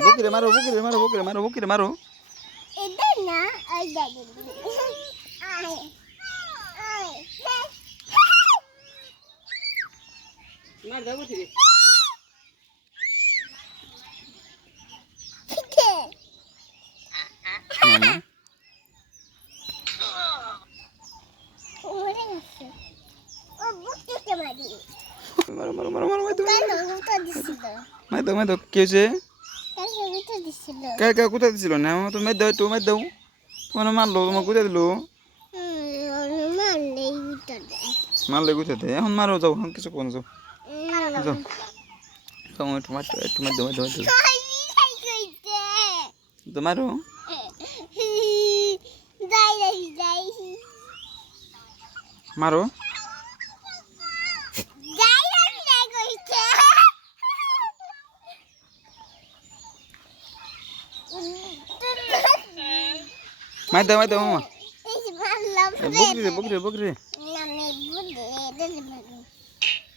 বকিরে মারো বকিরে মারো বকিরে মারো বকিরে মারো মারো মারো মারো মারো মারো মারো কি হয়েছে কে কে কোথায় দিছিল না তো মেদ দাও একটু মেদ দাও তোমার মারলো তোমার কোথায় দিল মারলে কোথায় দেয় এখন মারো যাও এখন কিছু কোনো যাও যাও যাও একটু মারো একটু মার দাও দাও তো মারো মারো মার দাও মামা বকরি বকরি বকরি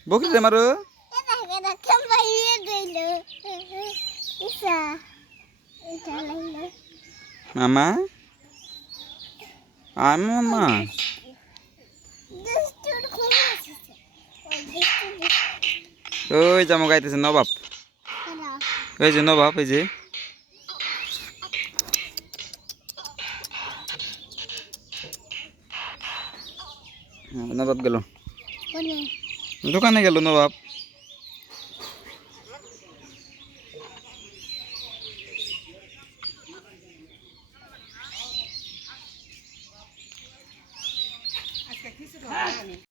বকরি মারো মামা আমি মামা ওই জামা গাইতেছে নবাব ওই যে নবাব এই যে নবাব গেল দোকানে গেল নবাব